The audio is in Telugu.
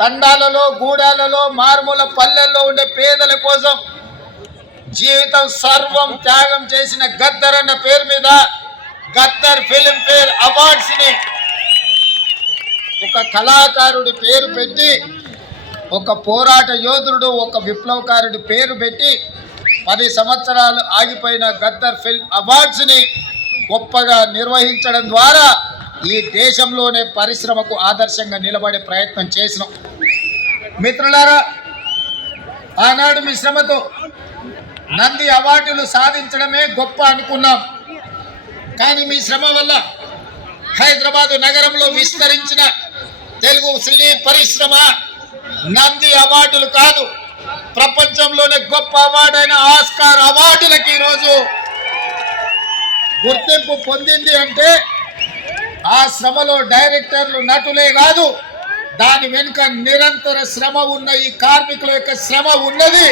తండాలలో గూడాలలో మారుమూల పల్లెల్లో ఉండే పేదల కోసం జీవితం సర్వం త్యాగం చేసిన గద్దర్ అన్న పేరు మీద గద్దర్ ఫిల్మ్ ఫేర్ అవార్డ్స్ ని ఒక కళాకారుడి పేరు పెట్టి, ఒక పోరాట యోధుడు, ఒక విప్లవకారుడి పేరు పెట్టి 10 సంవత్సరాలు ఆగిపోయిన గద్దర్ ఫిల్మ్ అవార్డ్స్ ని గొప్పగా నిర్వహించడం ద్వారా ఈ దేశంలోనే పరిశ్రమకు ఆదర్శంగా నిలబడే ప్రయత్నం చేసినాం. మిత్రులారా, ఆనాడు మీ శ్రమతో నంది అవార్డులు సాధించడమే గొప్ప అనుకున్నాం. కానీ మీ శ్రమ వల్ల హైదరాబాద్ నగరంలో విస్తరించిన తెలుగు సినీ పరిశ్రమ నంది అవార్డులు కాదు, ప్రపంచంలోనే గొప్ప అవార్డు అయిన ఆస్కార్ అవార్డులకి ఈరోజు గుర్తింపు పొందింది. అంటే ఆ శ్రమలో డైరెక్టర్లు, నటులే కాదు, దాని వెనుక నిరంతర శ్రమ ఉన్న ఈ కార్మికుల యొక్క శ్రమ ఉన్నది.